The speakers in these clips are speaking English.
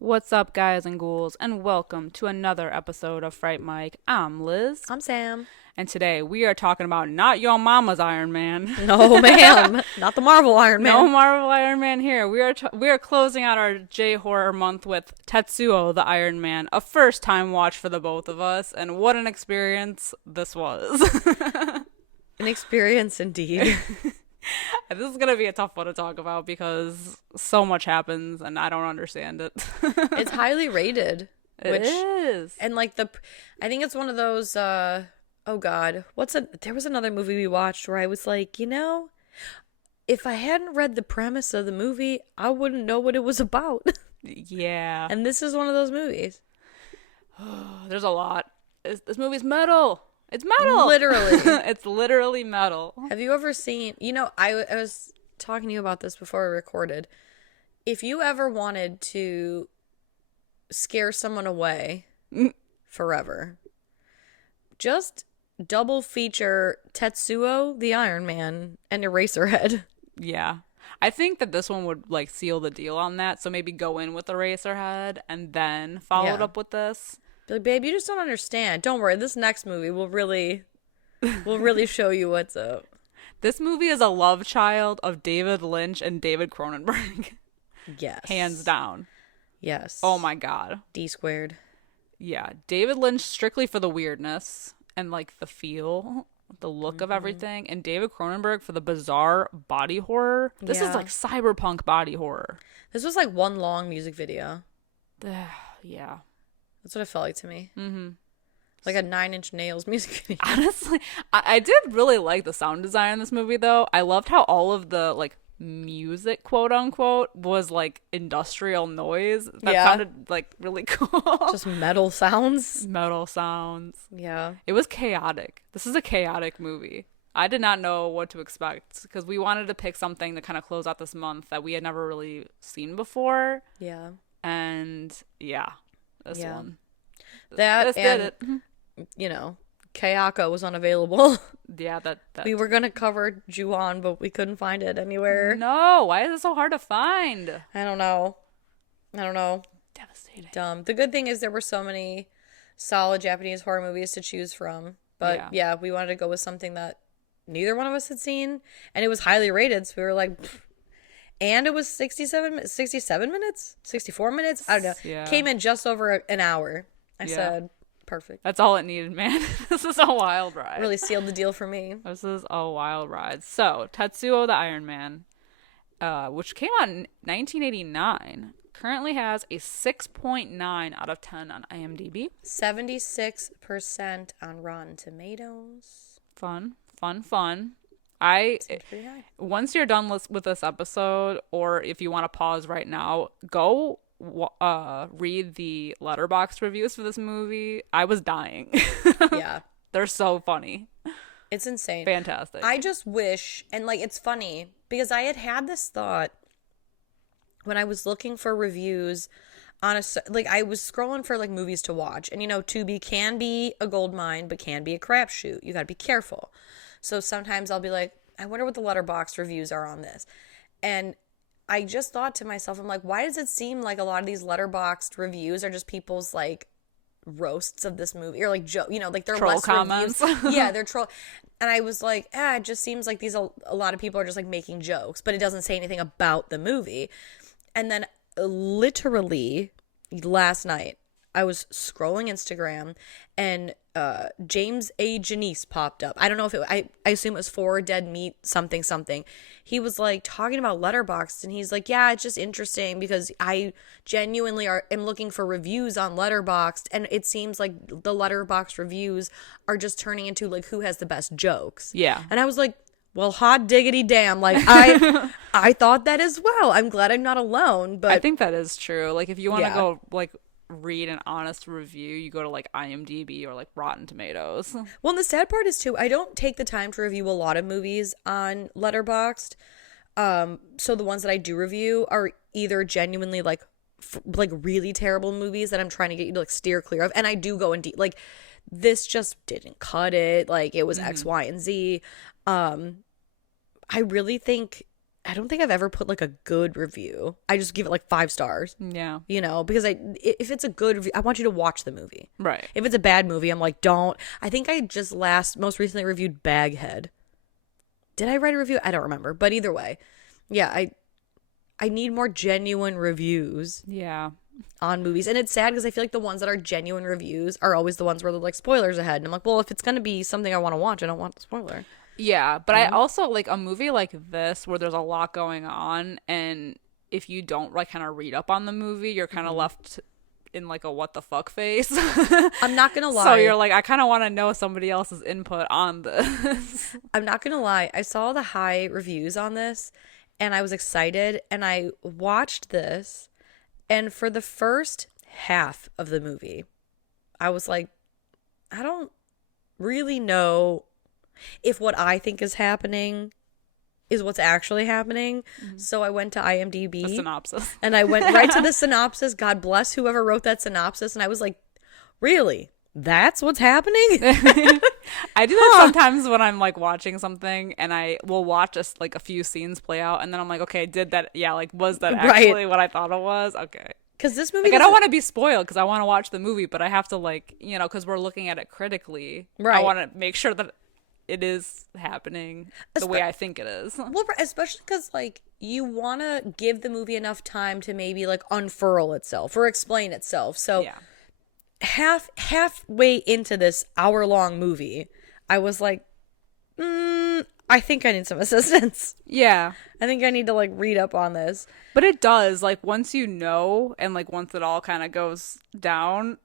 What's up, guys and ghouls, and welcome to another episode of Fright Mic. I'm Liz. I'm Sam. And today we are talking about not your mama's Iron Man. No, ma'am. Not the Marvel Iron Man. No Marvel Iron Man here. We are closing out our J-horror month with Tetsuo, the Iron Man, a first-time watch for the both of us, and what an experience this was. An experience indeed. This is going to be a tough one to talk about because so much happens and I don't understand it. It's highly rated. It is. And like I think it's one of those, oh God, there was another movie we watched where I was like, if I hadn't read the premise of the movie, I wouldn't know what it was about. Yeah. And this is one of those movies. There's a lot. This movie's metal. It's metal. Literally. It's literally metal. I Have you ever seen, I was talking to you about this before we recorded. If you ever wanted to scare someone away forever, just double feature Tetsuo, the Iron Man, and Eraserhead. Yeah. I think that this one would like seal the deal on that. So maybe go in with Eraserhead and then follow it up with this. Like, babe, you just don't understand. Don't worry. This next movie will really show you what's up. This movie is a love child of David Lynch and David Cronenberg. Yes. Hands down. Yes. Oh my God. D squared. Yeah. David Lynch strictly for the weirdness and like the feel, the look of everything. And David Cronenberg for the bizarre body horror. This is like cyberpunk body horror. This was like one long music video. Yeah. That's what it felt like to me. Mm-hmm. Like a 9 Inch Nails music video. Honestly, I did really like the sound design in this movie, though. I loved how all of the, like, music, quote unquote, was, like, industrial noise. That sounded, like, really cool. Just metal sounds. Metal sounds. Yeah. It was chaotic. This is a chaotic movie. I did not know what to expect because we wanted to pick something to kind of close out this month that we had never really seen before. Yeah. And, yeah. This one. That did it. Kayako was unavailable. Yeah, that we were gonna cover Ju-on, but we couldn't find it anywhere. No, why is it so hard to find? I don't know. Devastating. Dumb. The good thing is there were so many solid Japanese horror movies to choose from. But yeah, we wanted to go with something that neither one of us had seen, and it was highly rated, so we were like, pfft. And it was 67 minutes? 64 minutes? I don't know. Yeah. Came in just over an hour. I said, perfect. That's all it needed, man. This is a wild ride. Really sealed the deal for me. This is a wild ride. So, Tetsuo the Iron Man, which came out in 1989, currently has a 6.9 out of 10 on IMDb. 76% on Rotten Tomatoes. Fun. Once you're done with this episode, or if you want to pause right now, go read the Letterboxd reviews for this movie. I was dying. Yeah. They're so funny. It's insane. Fantastic. I just wish, and like it's funny, because I had this thought when I was looking for reviews on I was scrolling for like movies to watch, and Tubi can be a gold mine, but can be a crapshoot. You got to be careful. So sometimes I'll be like, I wonder what the Letterboxd reviews are on this. And I just thought to myself, I'm like, why does it seem like a lot of these Letterboxd reviews are just people's like roasts of this movie, or like like they're troll less comments. Yeah, they're troll. And I was like, it just seems like a lot of people are just like making jokes, but it doesn't say anything about the movie. And then literally last night, I was scrolling Instagram and James A. Janice popped up. I don't know if I assume it was For Dead Meat something. He was like talking about Letterboxd, and he's like, yeah, it's just interesting because I genuinely am looking for reviews on Letterboxd, and it seems like the Letterboxd reviews are just turning into like who has the best jokes. Yeah. And I was like, well, hot diggity damn. Like I thought that as well. I'm glad I'm not alone, but I think that is true. Like if you want to go like read an honest review, you go to like IMDb or like Rotten Tomatoes. Well, and the sad part is too, I don't take the time to review a lot of movies on Letterboxd. So the ones that I do review are either genuinely like really terrible movies that I'm trying to get you to like steer clear of, and I do go in deep. Like this just didn't cut it. Like it was X, Y, and Z. I really think. I don't think I've ever put like a good review. I just give it like 5 stars. Yeah. You know, because if it's a good review, I want you to watch the movie. Right. If it's a bad movie, I'm like, don't. I think I just most recently reviewed Baghead. Did I write a review? I don't remember. But either way, yeah, I need more genuine reviews. Yeah. On movies. And it's sad because I feel like the ones that are genuine reviews are always the ones where they're like spoilers ahead. And I'm like, well, if it's going to be something I want to watch, I don't want the spoiler. Yeah, but I also like a movie like this where there's a lot going on, and if you don't like kind of read up on the movie, you're kind of left in like a what the fuck face. I'm not gonna lie. So you're like, I kind of want to know somebody else's input on this. I'm not gonna lie. I saw the high reviews on this, and I was excited, and I watched this, and for the first half of the movie, I was like, I don't really know if what I think is happening is what's actually happening. So I went to IMDb. The synopsis. And I went right to the synopsis. God bless whoever wrote that synopsis. And I was like, really? That's what's happening? I do that sometimes when I'm like watching something and I will watch like a few scenes play out and then I'm like, okay, did that? Yeah, like was that actually what I thought it was? Okay. Because this movie, like, I don't want to be spoiled because I want to watch the movie, but I have to like, you know, because we're looking at it critically. Right. I want to make sure that it is happening the way I think it is. Well, especially because, like, you want to give the movie enough time to maybe, like, unfurl itself or explain itself. So, halfway into this hour-long movie, I was like, I think I need some assistance. Yeah. I think I need to, like, read up on this. But it does. Like, once you know and, like, once it all kind of goes down,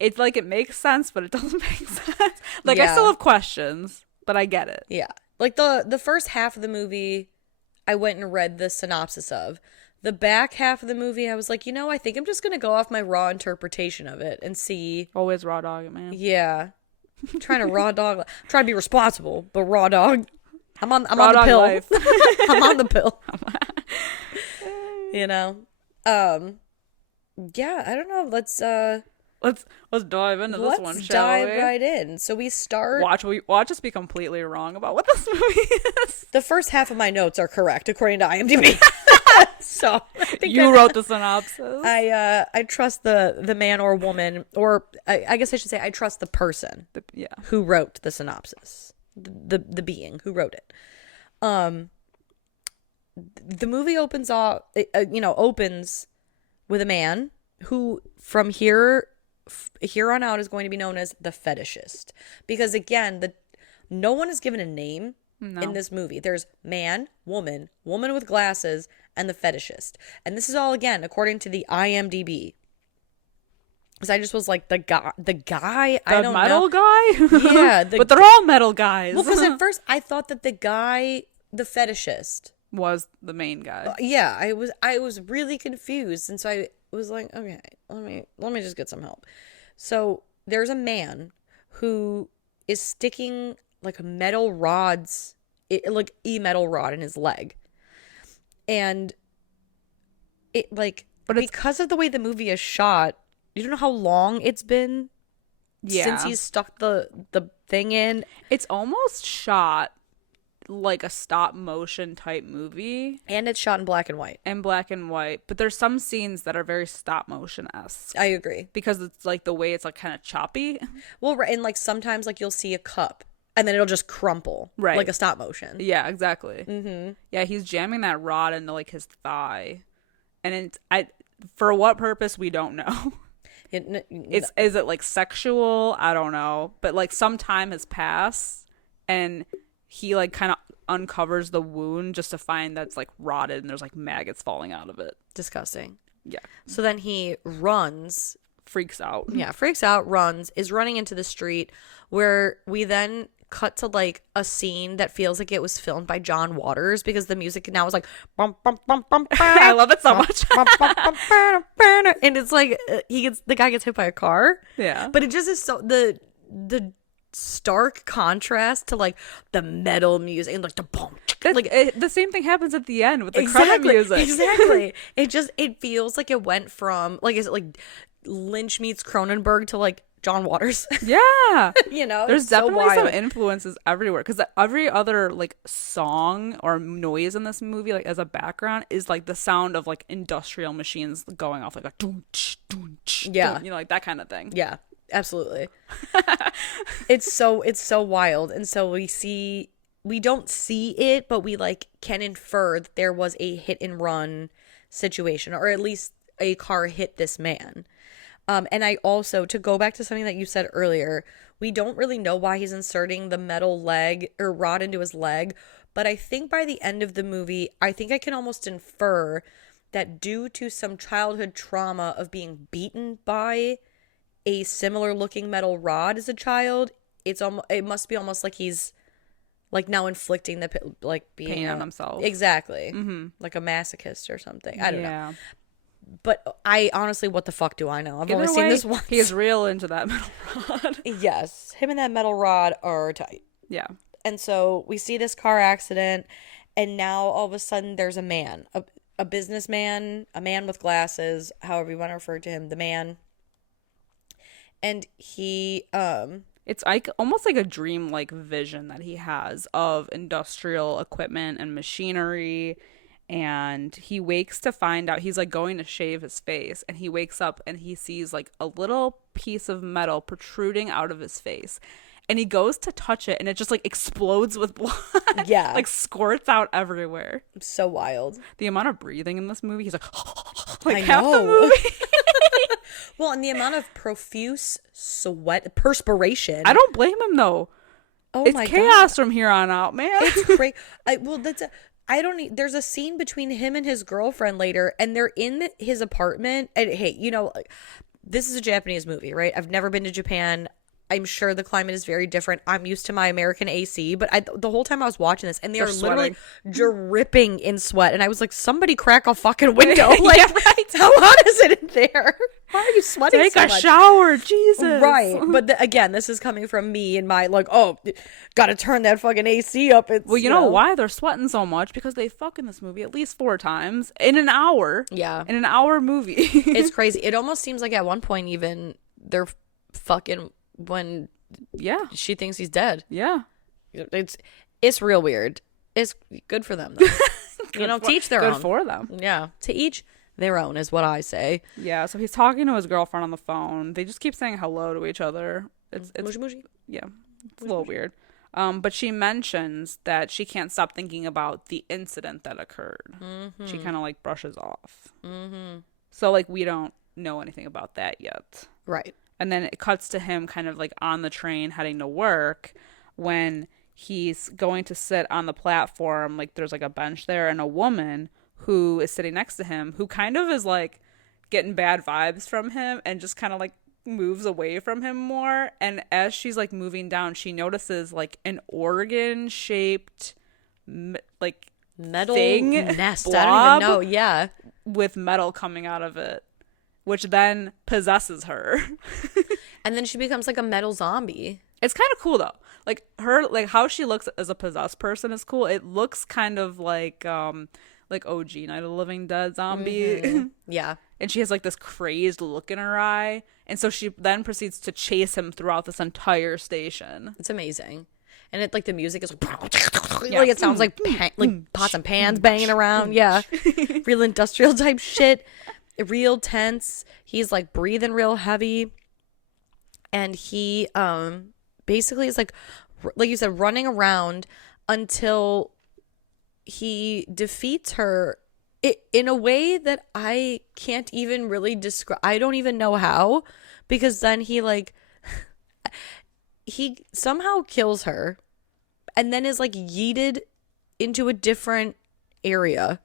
it's like it makes sense, but it doesn't make sense. Like, I still have questions, but I get it. Yeah. Like, the first half of the movie, I went and read the synopsis of. The back half of the movie, I was like, you know, I think I'm just going to go off my raw interpretation of it and see. Always raw dog it, man. Yeah. I'm trying to raw dog. I'm trying to be responsible, but raw dog. I'm on the pill. I'm on the pill. You know? Yeah, I don't know. Let's dive into this one, shall we? Let's dive right in. So we start... Watch us be completely wrong about what this movie is. The first half of my notes are correct, according to IMDb. So you wrote the synopsis. I trust the man or woman, or I guess I should say I trust the person who wrote the synopsis. The being who wrote it. The movie opens with a man who from here on out is going to be known as the fetishist, because again no one is given a name in this movie. There's man, woman with glasses, and the fetishist, and this is all again according to the IMDb. Because I just was like the guy. I don't know. The metal guy. Yeah, but they're all metal guys. Well, because at first I thought that the fetishist was the main guy. Yeah, I was really confused, and so I was like, okay, let me just get some help. So there's a man who is sticking like metal rods, like metal rod in his leg, and it like, but because of the way the movie is shot, you don't know how long it's been since he's stuck the thing in. It's almost shot like a stop motion type movie, and it's shot in black and white, but there's some scenes that are very stop motion-esque. I agree, because it's like the way it's like kind of choppy. Well, right, and like sometimes like you'll see a cup and then it'll just crumple, right, like a stop motion. Yeah, exactly. Yeah, he's jamming that rod into like his thigh, and for what purpose we don't know. Is it like sexual? I don't know, but like some time has passed and he like kind of uncovers the wound just to find that's like rotted and there's like maggots falling out of it. Disgusting. Yeah. So then he runs. Freaks out. Yeah, freaks out, runs, is running into the street, where we then cut to like a scene that feels like it was filmed by John Waters, because the music now is like bum, bum, bum, bum, I love it so much. And it's like the guy gets hit by a car. Yeah. But it just is so the stark contrast to like the metal music and like the boom, like the same thing happens at the end with the credit music. Exactly. It feels like it went from like, is it like Lynch meets Cronenberg to like John Waters? Yeah. You know, there's definitely so some influences everywhere, because every other like song or noise in this movie, like as a background, is like the sound of like industrial machines going off, like a doonch, doonch, yeah, you know, like that kind of thing. Yeah, absolutely. It's so wild. And so we don't see it, but we like can infer that there was a hit and run situation, or at least a car hit this man. And I also, to go back to something that you said earlier, we don't really know why he's inserting the metal leg or rod into his leg, but I think by the end of the movie, I think I can almost infer that due to some childhood trauma of being beaten by a similar looking metal rod as a child, it must be almost like he's like now inflicting the like being pain on himself. Exactly. Mm-hmm. Like a masochist or something. I don't know. But I honestly, what the fuck do I know? I've only seen this once. He is real into that metal rod. Yes. Him and that metal rod are tight. Yeah. And so we see this car accident, and now all of a sudden there's a man, a businessman, a man with glasses, however you want to refer to him, the man. And he, it's like almost like a dream-like vision that he has of industrial equipment and machinery. And he wakes to find out, he's like going to shave his face, and he wakes up and he sees like a little piece of metal protruding out of his face, and he goes to touch it and it just like explodes with blood. Yeah. Like squirts out everywhere. So wild. The amount of breathing in this movie, he's like I half know. the movie. Well, and the amount of profuse sweat, perspiration. I don't blame him though. Oh, it's my chaos God. from here on out, man. It's great. There's a scene between him and his girlfriend later, and they're in his apartment. And hey, you know, this is a Japanese movie, right? I've never been to Japan. I'm sure the climate is very different. I'm used to my American AC, but the whole time I was watching this, and they're literally dripping in sweat, and I was like, somebody crack a fucking window. Like, yeah, right. How hot is it in there? Why are you sweating Take so a much? shower, Jesus. Right. But again, this is coming from me and my like, oh, gotta turn that fucking AC up. Well, you know why they're sweating so much? Because they fuck in this movie at least 4 times in an hour. Yeah. In an hour movie. It's crazy. It almost seems like at one point even they're fucking when she thinks he's dead. Yeah. It's real weird. It's good for them though. Teach their own. Good for them. Yeah. To each their own is what I say. Yeah, so he's talking to his girlfriend on the phone. They just keep saying hello to each other. It's mushy mushy. Yeah. It's a little weird. But she mentions that she can't stop thinking about the incident that occurred. Mm-hmm. She kind of like brushes off. Mm-hmm. So like we don't know anything about that yet. Right. And then it cuts to him kind of like on the train heading to work when he's going to sit on the platform. Like there's like a bench there, and a woman who is sitting next to him who kind of is like getting bad vibes from him and just kind of like moves away from him more. And as she's like moving down, she notices like an organ shaped like metal thing, nest. blob, I don't even know. Yeah. With metal coming out of it, which then possesses her. And then she becomes like a metal zombie. It's kind of cool though. Like her, like how she looks as a possessed person is cool. It looks kind of like OG Night of the Living Dead zombie. Mm-hmm. Yeah. And she has like this crazed look in her eye. And so she then proceeds to chase him throughout this entire station. It's amazing. And it like the music is like, like it sounds like pots and pans banging around. Yeah. Real industrial type shit. Real tense. He's like breathing real heavy. And he basically is like you said, running around until he defeats her in a way that I can't even really describe. I don't even know how, because then he like he somehow kills her and then is like yeeted into a different area.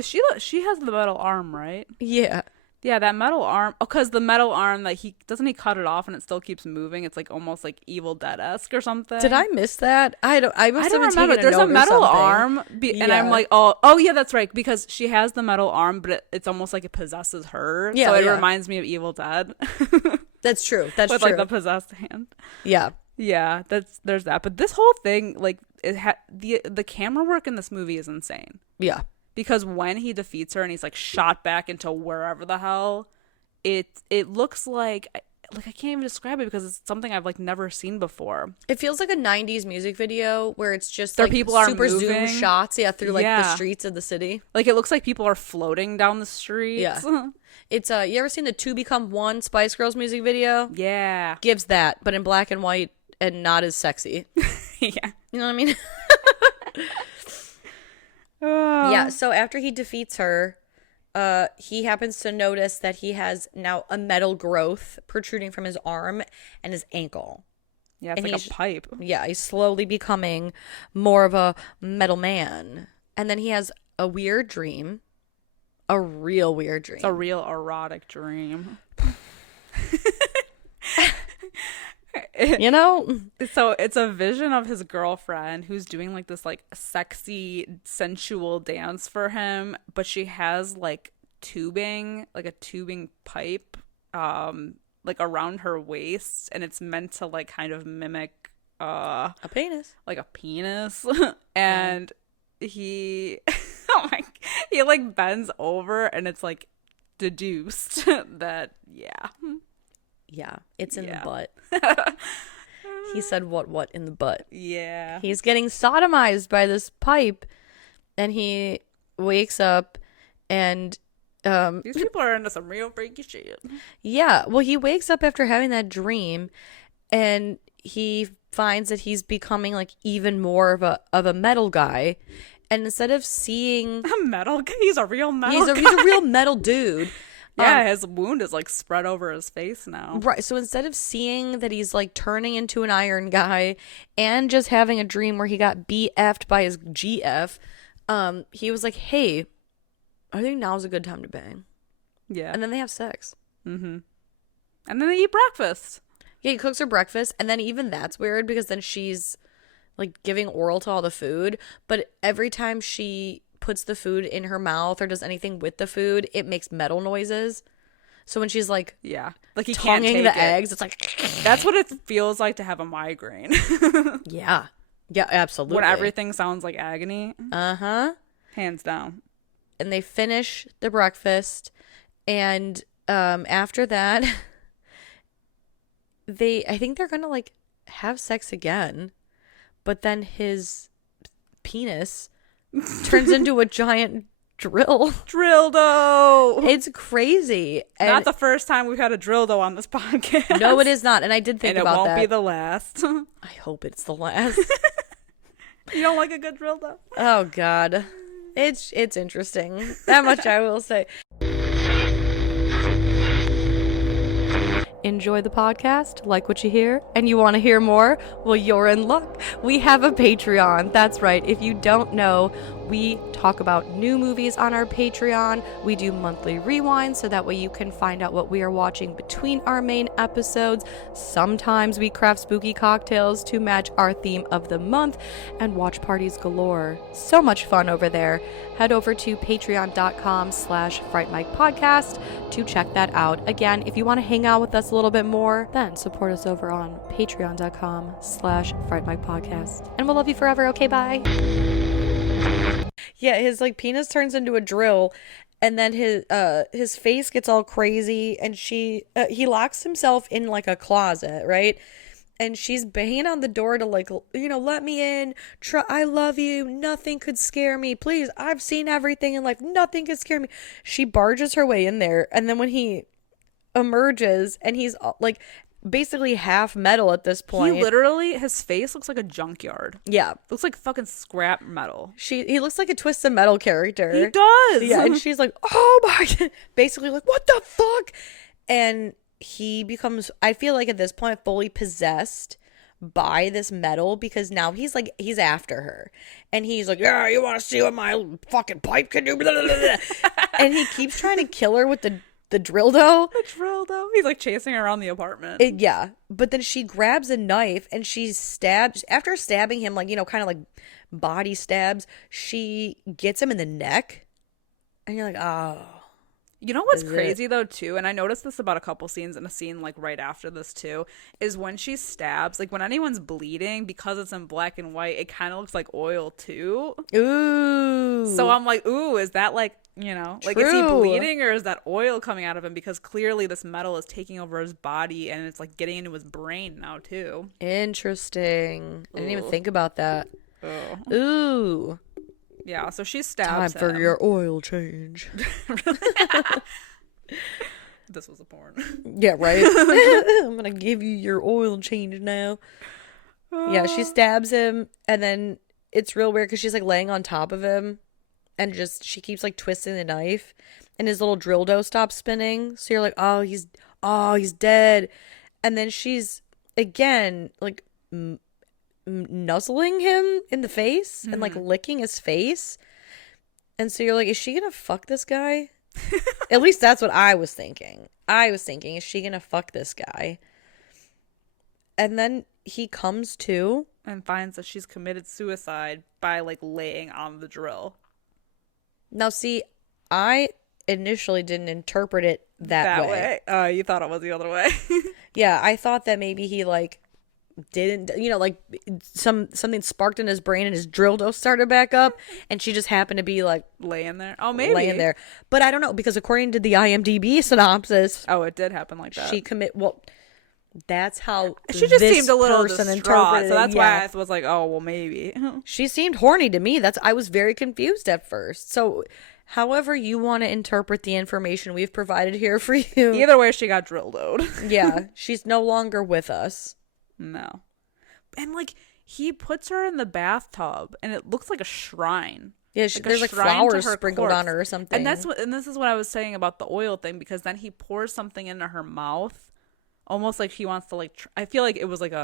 She has the metal arm, right? Yeah. Yeah, that metal arm. Oh, because the metal arm that he cut it off and it still keeps moving. It's like almost like Evil Dead-esque or something. Did I miss that? I must I have don't been remember. taking There's a metal arm, arm, and I'm like, oh yeah, that's right, because she has the metal arm, but it's almost like it possesses her. Yeah, so it reminds me of Evil Dead. That's true. That's with true. like the possessed hand. Yeah. Yeah, there's that. But this whole thing, like, the camera work in this movie is insane. Yeah. Because when he defeats her and he's like shot back into wherever the hell, it looks like I can't even describe it because it's something I've like never seen before. It feels like a 90s music video where it's just There like people are super moving. zoom shots, through like the streets of the city. Like it looks like people are floating down the streets. Yeah. It's you ever seen the Two Become One Spice Girls music video? Yeah. Gives that, but in black and white and not as sexy. Yeah. You know what I mean? Yeah, so after he defeats her, he happens to notice that he has now a metal growth protruding from his arm and his ankle. Yeah, it's like a pipe. Yeah, he's slowly becoming more of a metal man. And then he has a weird dream. A real weird dream. It's a real erotic dream. You know? So it's a vision of his girlfriend who's doing like this like sexy sensual dance for him, but she has like a tubing pipe like around her waist, and it's meant to like kind of mimic a penis. Like a penis. And he he like bends over and it's like deduced that Yeah, it's in the butt. He said what in the butt. Yeah. He's getting sodomized by this pipe, and he wakes up and these people are into some real freaky shit. Yeah, well, he wakes up after having that dream, and he finds that he's becoming like even more of a metal guy. And instead of seeing a metal guy, he's a real metal guy. He's a real metal dude. Yeah, his wound is like spread over his face now. Right. So instead of seeing that he's like turning into an iron guy and just having a dream where he got BF'd by his GF, he was like, hey, I think now's a good time to bang. Yeah. And then they have sex. Mm-hmm. And then they eat breakfast. Yeah, he cooks her breakfast. And then even that's weird because then she's like giving oral to all the food. But every time she puts the food in her mouth or does anything with the food, it makes metal noises. So when she's like, like he tonguing can't take the eggs, it's like that's what it feels like to have a migraine. Yeah, absolutely. When everything sounds like agony. Hands down. And they finish the breakfast, and after that, I think they're gonna like have sex again, but then his penis turns into a giant dildo. It's crazy. And not the first time we've had a dildo on this podcast. No, it is not. And I did think about that. And it won't be the last. I hope it's the last. You don't like a good dildo? Oh God, it's interesting. That much I will say. Enjoy the podcast, like what you hear, and you want to hear more? Well, you're in luck. We have a Patreon. That's right. If you don't know, we talk about new movies on our Patreon. We do monthly rewinds so that way you can find out what we are watching between our main episodes. Sometimes we craft spooky cocktails to match our theme of the month, and watch parties galore. So much fun over there. Head over to patreon.com/Fright Mic podcast to check that out. Again, if you want to hang out with us a little bit more, then support us over on patreon.com/Fright Mic podcast. And we'll love you forever. Okay, bye. Yeah, his like penis turns into a drill, and then his face gets all crazy, and he locks himself in like a closet, right? And she's banging on the door to like, let me in. I love you. Nothing could scare me. Please, I've seen everything in life. Nothing could scare me. She barges her way in there, and then when he emerges, and he's like basically half metal at this point. His face looks like a junkyard. Yeah. Looks like fucking scrap metal. He looks like a Twisted Metal character. He does. Yeah, and she's like, oh my God. Basically like, what the fuck? And he becomes, I feel like at this point, fully possessed by this metal, because now he's after her. And he's like, yeah, you want to see what my fucking pipe can do? Blah, blah, blah. And he keeps trying to kill her with the the dildo. The dildo. He's like chasing her around the apartment. Yeah. But then she grabs a knife and she stabs, after stabbing him, like, kind of like body stabs, she gets him in the neck. And you're like, oh. You know what's crazy though too, and I noticed this about a couple scenes, and a scene like right after this too, is when she stabs, like when anyone's bleeding, because it's in black and white, it kind of looks like oil too. Ooh. So I'm like, ooh, is that like, like is he bleeding or is that oil coming out of him? Because clearly this metal is taking over his body and it's like getting into his brain now too. Interesting. I didn't even think about that. Oh. Ooh. Yeah, so she stabs him. Time for your oil change. This was a porn. Yeah, right? I'm gonna give you your oil change now. Yeah, she stabs him, and then it's real weird because she's like laying on top of him, and she keeps like twisting the knife, and his little dildo stops spinning. So you're like, oh, he's dead. And then she's again like nuzzling him in the face and like licking his face, and so you're like, is she gonna fuck this guy? At least that's what I was thinking. Is she gonna fuck this guy? And then he comes to and finds that she's committed suicide by like laying on the drill. Now see, I initially didn't interpret it that way. You thought it was the other way. Yeah, I thought that maybe he like didn't, like something sparked in his brain and his dildo started back up, and she just happened to be like laying there. Oh, maybe laying there. But I don't know, because according to the IMDb synopsis, it did happen like that. That's how she just seemed a little distraught. So that's why I was like, oh well, maybe. She seemed horny to me. I was very confused at first. So however you want to interpret the information we've provided here for you, either way, she got drilled. Yeah, she's no longer with us. No. And like he puts her in the bathtub and it looks like a shrine. Yeah, there's like flowers sprinkled on her or something. And this is what I was saying about the oil thing, because then he pours something into her mouth, almost like he wants to I feel like it was like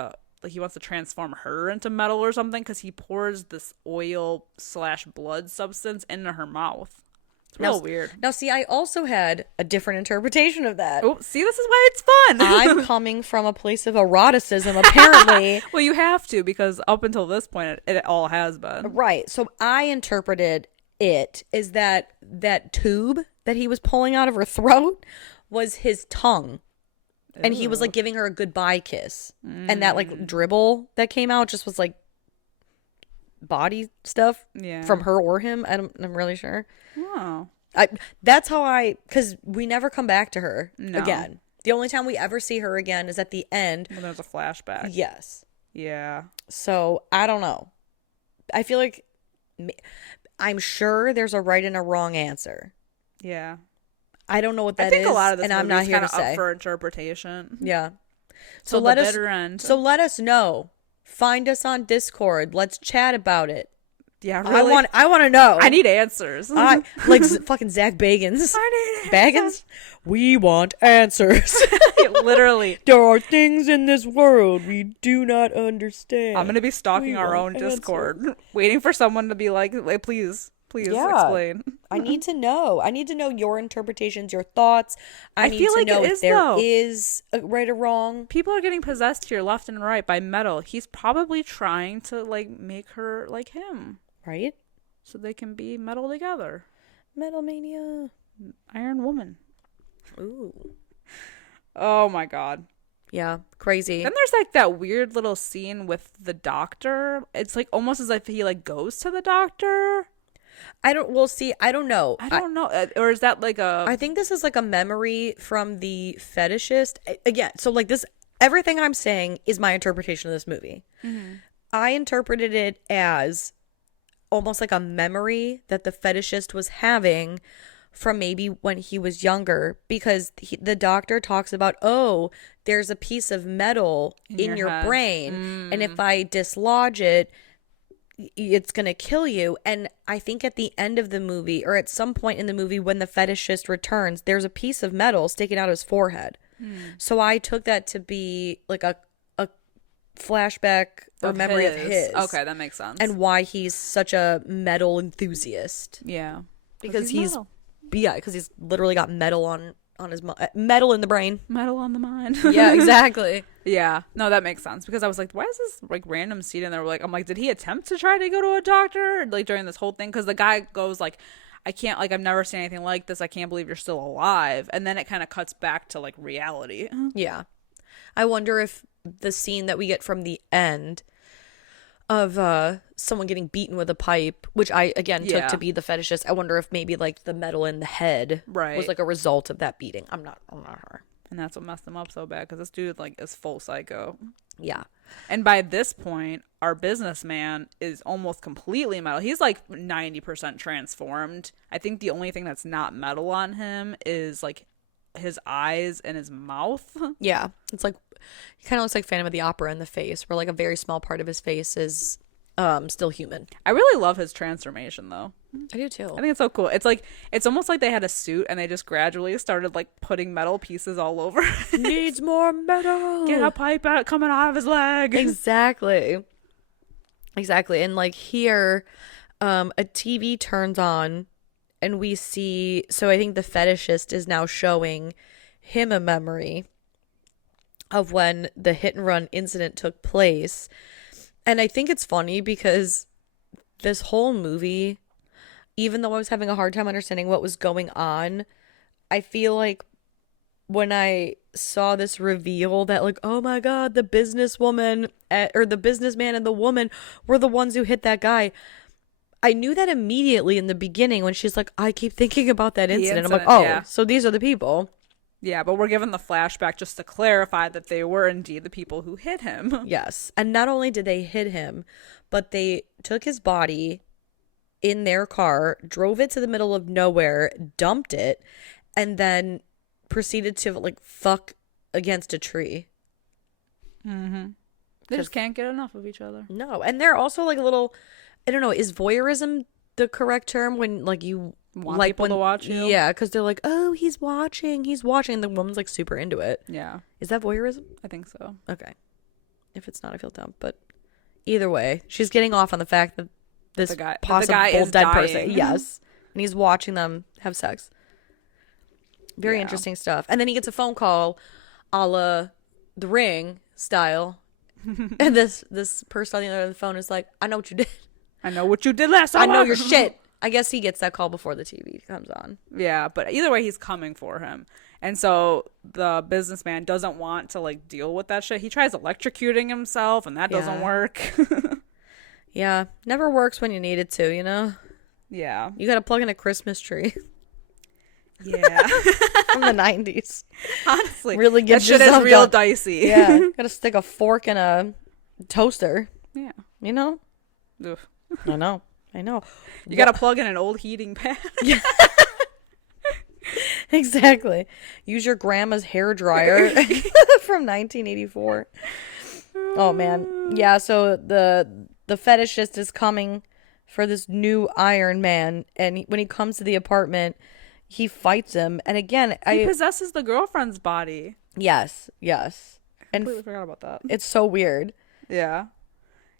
he wants to transform her into metal or something, because he pours this oil / blood substance into her mouth. It's real weird. Now, see, I also had a different interpretation of that. Oh, see, this is why it's fun. I'm coming from a place of eroticism, apparently. Well, you have to, because up until this point, it all has been. Right. So I interpreted it as that tube that he was pulling out of her throat was his tongue. Ooh. And he was like giving her a goodbye kiss. And that like dribble that came out just was like body stuff from her or him. I'm really sure. Oh. That's how because we never come back to her again. The only time we ever see her again is at the end. When there's a flashback. Yes. Yeah. So I don't know. I feel like I'm sure there's a right and a wrong answer. Yeah. I don't know what that is. I think a lot of this and I'm not here to say. Up for interpretation. Yeah. So let us know. Find us on Discord. Let's chat about it. Yeah, really. I want to know. I need answers. Like fucking Zach Bagans. I need Bagans. We want answers. Literally. There are things in this world we do not understand. I'm gonna be stalking our own Discord, waiting for someone to be like, please explain. I need to know. I need to know your interpretations, your thoughts. I need feel to like know it if there is a right or wrong. People are getting possessed here left and right by metal. He's probably trying to make her like him. Right? So they can be metal together. Metal mania. Iron Woman. Ooh. Oh my god. Yeah, crazy. Then there's that weird little scene with the doctor. It's almost as if he goes to the doctor. I don't know. I don't know. Or is that I think this is a memory from the fetishist. Again, so this, everything I'm saying is my interpretation of this movie. Mm-hmm. I interpreted it as almost like a memory that the fetishist was having from maybe when he was younger, because the doctor talks about, there's a piece of metal in your brain, and if I dislodge it, it's going to kill you. And I think at the end of the movie, or at some point in the movie when the fetishist returns, there's a piece of metal sticking out of his forehead. So I took that to be a flashback or memory of his. Okay, that makes sense. And why he's such a metal enthusiast. Yeah. Because he's literally got metal on on his metal in the brain. Metal on the mind. Yeah, exactly. Yeah, no, that makes sense because I was like, why is this like random seat in there? Like, I'm like, did he attempt to try to go to a doctor like during this whole thing? Because the guy goes like, I can't, like, I've never seen anything like this. I can't believe you're still alive. And then it kind of cuts back to like reality. Yeah, I wonder if the scene that we get from the end of someone getting beaten with a pipe, which I again took to be the fetishist. I wonder if maybe like the metal in the head was like a result of that beating. I'm not sure. And that's what messed him up so bad because this dude like is full psycho. Yeah. And by this point, our businessman is almost completely metal. He's like 90% transformed. I think the only thing that's not metal on him is like his eyes and his mouth. Yeah. It's like, he kind of looks like Phantom of the Opera in the face, where like a very small part of his face is still human. I really love his transformation though. I do too. I think it's so cool. It's like, it's almost like they had a suit and they just gradually started like putting metal pieces all over it. Needs more metal. Get a pipe out coming out of his leg. Exactly. And like here, a TV turns on and we see, so I think the fetishist is now showing him a memory of when the hit and run incident took place. And I think it's funny because this whole movie, even though I was having a hard time understanding what was going on, I feel like when I saw this reveal that like, oh my God, the businesswoman or the businessman and the woman were the ones who hit that guy, I knew that immediately in the beginning when she's like, I keep thinking about that incident. I'm like, oh, so these are the people. Yeah, but we're given the flashback just to clarify that they were indeed the people who hit him. Yes. And not only did they hit him, but they took his body in their car, drove it to the middle of nowhere, dumped it, and then proceeded to like fuck against a tree. Mm-hmm. They just can't get enough of each other. No. And they're also like a little, I don't know, is voyeurism the correct term when like you want like people to watch you? Yeah, because they're like, oh, he's watching. And the woman's like super into it. Yeah. Is that voyeurism? I think so. Okay. If it's not, I feel dumb. But either way, she's getting off on the fact that this possible dead dying person. Yes. And he's watching them have sex. Very interesting stuff. And then he gets a phone call a la The Ring style. And this person on the other end of the phone is like, I know what you did. I know what you did last summer. I know your shit. I guess he gets that call before the TV comes on. Yeah, but either way, he's coming for him. And so the businessman doesn't want to like deal with that shit. He tries electrocuting himself and that doesn't work. Yeah, never works when you need it to, you know? Yeah. You got to plug in a Christmas tree. Yeah. From the 90s. Honestly. Really get that shit is real dicey. Yeah. Got to stick a fork in a toaster. Yeah. You know? Oof. I know. You got to plug in an old heating pad. Yeah. Exactly. Use your grandma's hair dryer from 1984. Oh man. Yeah, so the fetishist is coming for this new Iron Man, and when he comes to the apartment, he fights him. And again, he possesses the girlfriend's body. Yes. I completely forgot about that. It's so weird. Yeah.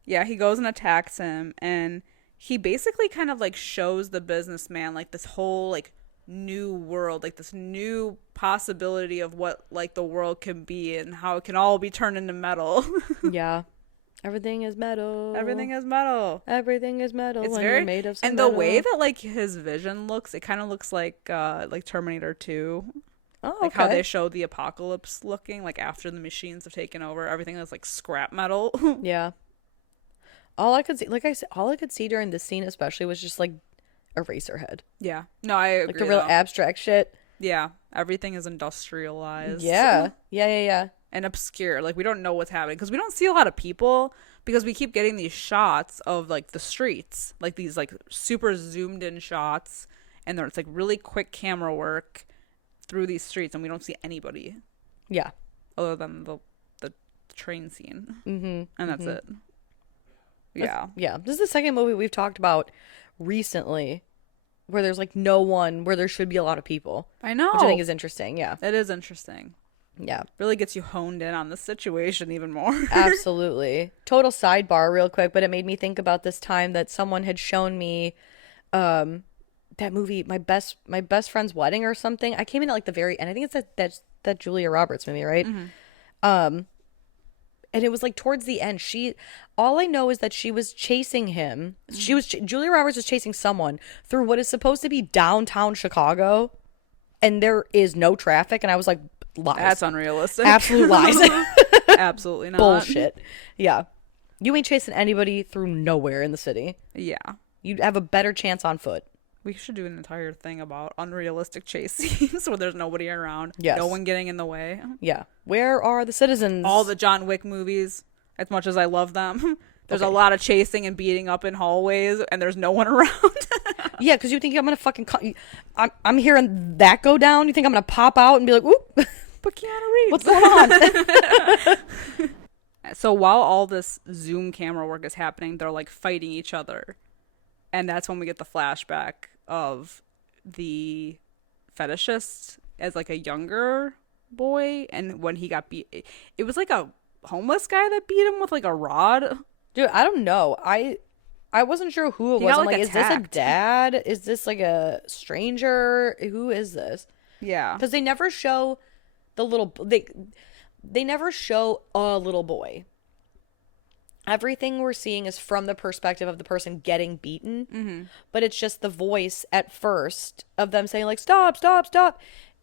Yeah, he goes and attacks him, and he basically kind of like shows the businessman like this whole like new world, like this new possibility of what like the world can be and how it can all be turned into metal. Yeah. Everything is metal. Everything is metal. It's very made of some and metal. the way that like his vision looks, it kind of looks like Terminator 2. Oh, okay. Like how they show the apocalypse looking, like after the machines have taken over, everything is like scrap metal. Yeah. All I could see, like I said, all I could see during this scene especially was just like Eraserhead. Yeah. No, I agree. Like the real abstract shit. Yeah. Everything is industrialized. Yeah. Yeah. And obscure. Like we don't know what's happening because we don't see a lot of people because we keep getting these shots of like the streets, like these like super zoomed in shots, and it's like really quick camera work through these streets, and we don't see anybody. Yeah. Other than the train scene. Mm-hmm. And that's it. Yeah. Yeah. This is the second movie we've talked about recently where there's like no one, where there should be a lot of people. I know. Which I think is interesting. Yeah. It is interesting. Yeah. Really gets you honed in on the situation even more. Absolutely. Total sidebar real quick, but it made me think about this time that someone had shown me that movie, my best friend's wedding or something. I came in at like the very end. I think it's that Julia Roberts movie, right? And it was like towards the end. All I know is that she was chasing him. Julia Roberts was chasing someone through what is supposed to be downtown Chicago, and there is no traffic. And I was like, lies. That's unrealistic. Absolute lies. Absolutely not. Bullshit. Yeah. You ain't chasing anybody through nowhere in the city. Yeah. You'd have a better chance on foot. We should do an entire thing about unrealistic chase scenes where there's nobody around. Yes. No one getting in the way. Yeah. Where are the citizens? All the John Wick movies, as much as I love them, there's a lot of chasing and beating up in hallways, and there's no one around. Yeah, because you think I'm going to fucking... I'm hearing that go down. You think I'm going to pop out and be like, oop. But Keanu Reeves. What's going on? So while all this Zoom camera work is happening, they're like fighting each other. And that's when we get the flashback of the fetishist as like a younger boy, and when he got beat, it was like a homeless guy that beat him with like a rod. Dude, I don't know. I wasn't sure who it was. I'm like, is this a dad? Is this like a stranger? Who is this? Yeah, because they never show the little they never show a little boy. Everything we're seeing is from the perspective of the person getting beaten, but it's just the voice at first of them saying like, stop, stop, stop.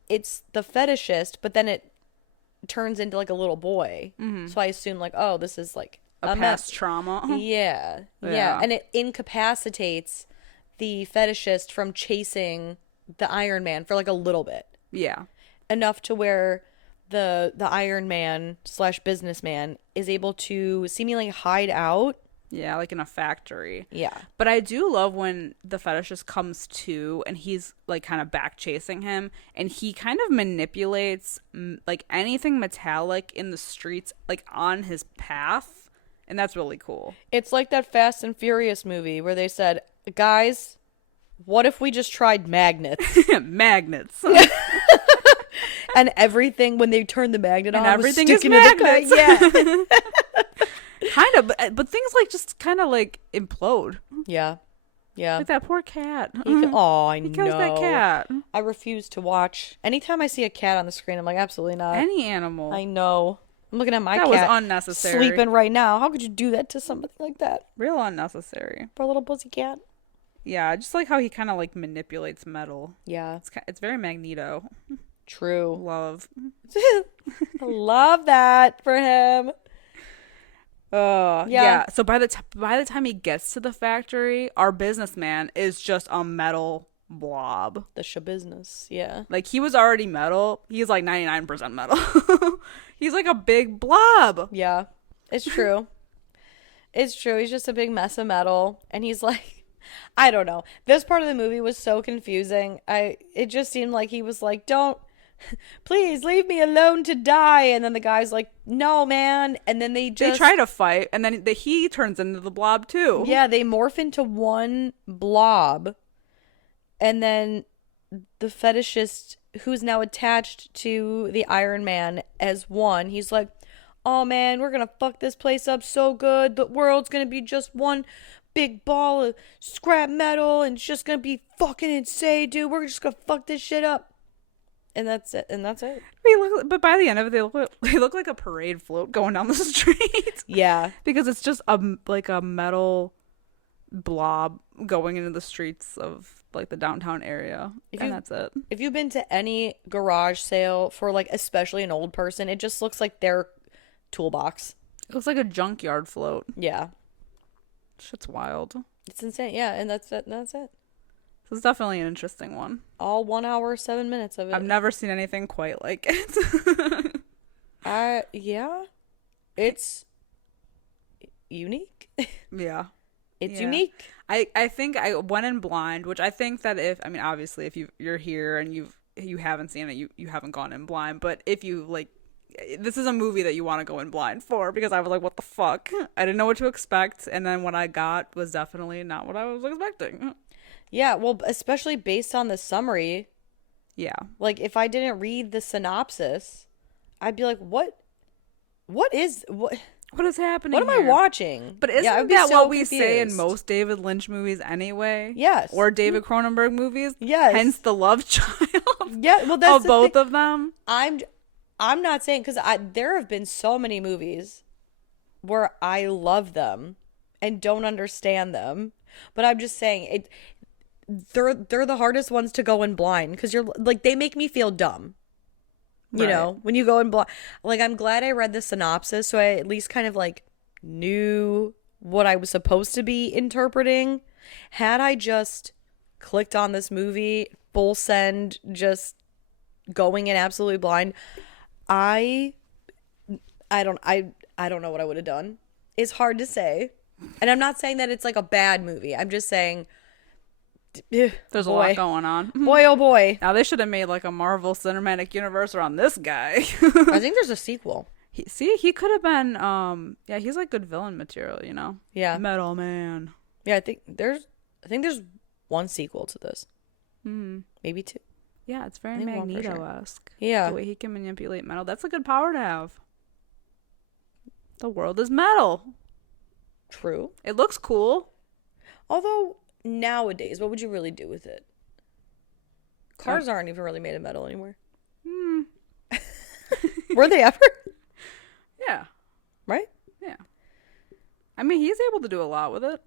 It's the fetishist, but then it turns into like a little boy. So I assume like, oh, this is like a past trauma. Yeah. And it incapacitates the fetishist from chasing the Iron Man for like a little bit. Yeah. Enough to where the Iron Man / businessman is able to seemingly hide out. Yeah, like in a factory. Yeah. But I do love when the fetishist comes to and he's like kind of back chasing him, and he kind of manipulates like anything metallic in the streets like on his path, and that's really cool. It's like that Fast and Furious movie where they said, guys, what if we just tried magnets? Magnets. And everything, when they turn the magnet on, everything is magnets. Yeah. Kind of, but things like just kind of like implode. Yeah. Like that poor cat. I know. He kills that cat. I refuse to watch. Anytime I see a cat on the screen, I'm like, absolutely not. Any animal. I know. I'm looking at my cat. That was unnecessary. Sleeping right now. How could you do that to somebody like that? Real unnecessary. Poor little pussy cat. Yeah, I just like how he kind of like manipulates metal. Yeah. It's very Magneto. True. Love. Love that for him. Yeah. So by the time he gets to the factory, our businessman is just a metal blob. The shabusiness. Yeah. Like he was already metal. He's like 99% metal. He's like a big blob. Yeah. It's true. It's true. He's just a big mess of metal, and he's like, I don't know. This part of the movie was so confusing. It just seemed like he was like, please leave me alone to die. And then the guy's like, no, man. And then they try to fight. And then he turns into the blob too. Yeah. They morph into one blob. And then the fetishist, who's now attached to the Iron Man as one, he's like, oh man, we're going to fuck this place up so good. The world's going to be just one big ball of scrap metal, and it's just going to be fucking insane, dude. We're just going to fuck this shit up. And that's it. But by the end of it, they look like a parade float going down the street. Yeah. Because it's just a metal blob going into the streets of like the downtown area. And that's it. If you've been to any garage sale for like especially an old person, it just looks like their toolbox. It looks like a junkyard float. Yeah. Shit's wild. It's insane. Yeah. And that's it. This is definitely an interesting one. All 1 hour, 7 minutes of it. I've never seen anything quite like it. Yeah. It's unique. Yeah. It's unique. I think I went in blind, which I think that obviously if you're here and you haven't seen it, you haven't gone in blind, but if you like, this is a movie that you want to go in blind for, because I was like, what the fuck? I didn't know what to expect, and then what I got was definitely not what I was expecting. Yeah, well, especially based on the summary. Yeah. Like, if I didn't read the synopsis, I'd be like, what? What is happening What am here? I watching? But isn't I'd be that so what we confused. say in most David Lynch movies anyway? Yes. Or David Cronenberg movies? Yes. Hence the love child Yeah, well, that's of both of them. I'm not saying, because there have been so many movies where I love them and don't understand them, but I'm just saying they're the hardest ones to go in blind, because you're like, they make me feel dumb. You know, when you go in blind. Like, I'm glad I read the synopsis, so I at least kind of like knew what I was supposed to be interpreting. Had I just clicked on this movie full send, just going in absolutely blind, I don't know what I would have done. It's hard to say. And I'm not saying that it's like a bad movie. I'm just saying there's a lot going on. Boy, oh boy. Now they should have made like a Marvel Cinematic Universe around this guy. I think there's a sequel. He could have been yeah, he's like good villain material, you know. Yeah. Metal Man. Yeah, I think there's one sequel to this. Maybe two. Yeah, it's very Magneto-esque. Yeah. The way he can manipulate metal. That's a good power to have. The world is metal. True. It looks cool. Although, nowadays, what would you really do with it? Cars aren't even really made of metal anymore. Were they ever? Yeah. Right? Yeah. I mean, he's able to do a lot with it.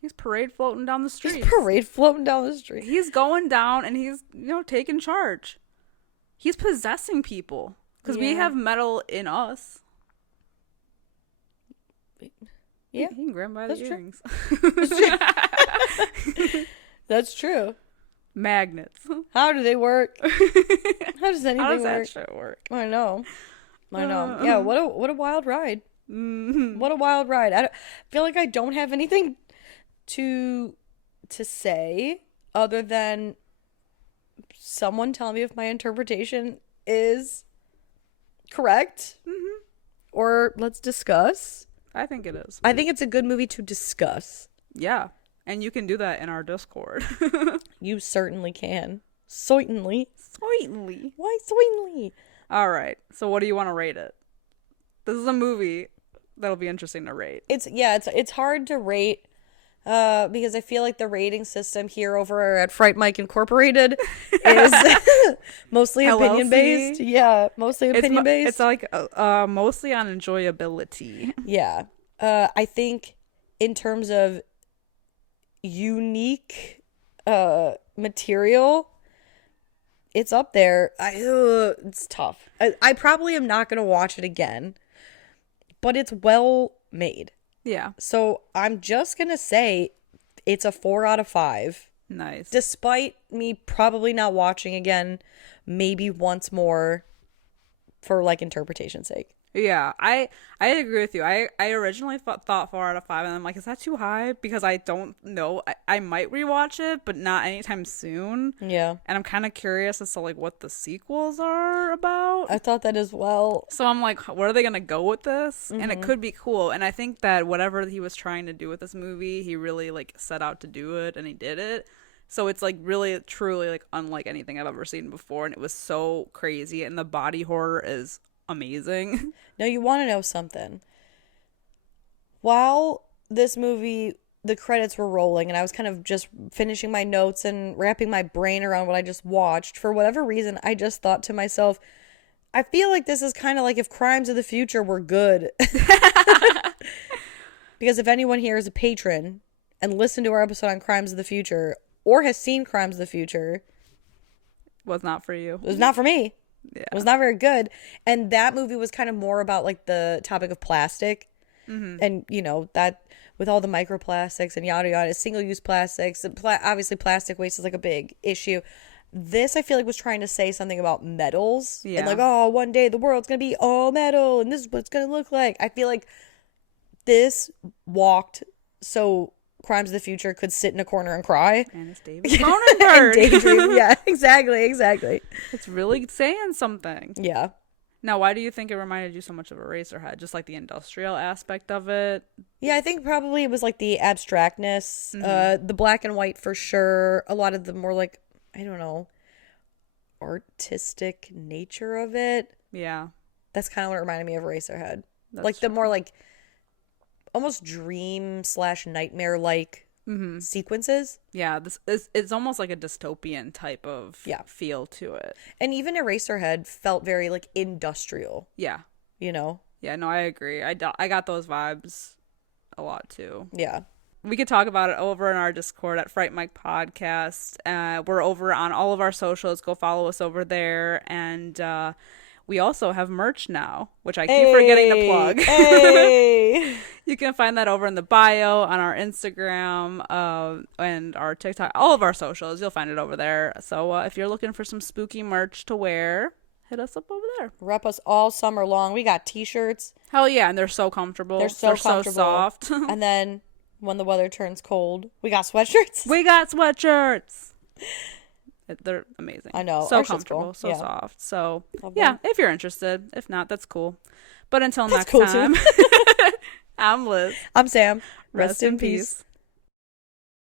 He's floating down the street. He's going down and he's, taking charge. He's possessing people. Because we have metal in us. Yeah. He can grab by the earrings. That's true. Magnets. How do they work? How does anything work? That shit work? I know. Yeah, what a wild ride. Mm-hmm. What a wild ride. I feel like I don't have anything to say other than someone tell me if my interpretation is correct. Mm-hmm. Or let's discuss. I think it is. I think it's a good movie to discuss. Yeah. And you can do that in our Discord. You certainly can. Certainly. Why certainly? All right. So what do you want to rate it? This is a movie that'll be interesting to rate. It's hard to rate because I feel like the rating system here over at Fright Mic Incorporated is mostly opinion based. Yeah, mostly opinion based. It's like mostly on enjoyability. Yeah. I think in terms of unique material, it's up there. It's tough. I probably am not going to watch it again, but it's well made. Yeah. So I'm just going to say it's a 4 out of 5. Nice. Despite me probably not watching again, maybe once more for like interpretation's sake. Yeah, I agree with you. I originally thought 4 out of 5, and I'm like, is that too high? Because I don't know. I might rewatch it, but not anytime soon. Yeah. And I'm kind of curious as to like what the sequels are about. I thought that as well. So I'm like, where are they gonna go with this? Mm-hmm. And it could be cool. And I think that whatever he was trying to do with this movie, he really like set out to do it, and he did it. So it's like really, truly like unlike anything I've ever seen before, and it was so crazy. And the body horror is amazing. Now, you want to know something? While this movie, the credits were rolling, and I was kind of just finishing my notes and wrapping my brain around what I just watched, for whatever reason, I just thought to myself, I feel like this is kind of like if Crimes of the Future were good. Because if anyone here is a patron and listened to our episode on Crimes of the Future, or has seen Crimes of the Future, was not for you. It was not for me. Yeah. It was not very good. And that movie was kind of more about like the topic of plastic. Mm-hmm. And, that with all the microplastics and yada yada, single-use plastics, obviously plastic waste is like a big issue. This, I feel like, was trying to say something about metals. Yeah. And like, oh, one day the world's going to be all metal and this is what it's going to look like. I feel like this walked so Crimes of the Future could sit in a corner and cry. And it's David Cronenberg. And daydream. Yeah, exactly. It's really saying something. Yeah. Now, why do you think it reminded you so much of Eraserhead? Just like the industrial aspect of it? Yeah, I think probably it was like the abstractness, the black and white for sure. A lot of the more like, I don't know, artistic nature of it. Yeah. That's kind of what it reminded me of Eraserhead. Like the more like almost dream / nightmare like sequences. Yeah, it's almost like a dystopian type of feel to it. And even Eraserhead felt very like industrial. Yeah. You know? Yeah, no, I agree. I got those vibes a lot too. Yeah. We could talk about it over in our Discord at Fright Mic Podcast. We're over on all of our socials. Go follow us over there. And we also have merch now, which I keep forgetting to plug. Hey. You can find that over in the bio on our Instagram and our TikTok. All of our socials, you'll find it over there. So if you're looking for some spooky merch to wear, hit us up over there. Rep us all summer long. We got t-shirts. Hell yeah, and they're so comfortable. They're so comfortable. So soft. And then when the weather turns cold, we got sweatshirts. We got sweatshirts. They're amazing. I know. So comfortable, so soft. So yeah, if you're interested. If not, that's cool. But until next time, I'm Liz. I'm Sam. Rest in peace.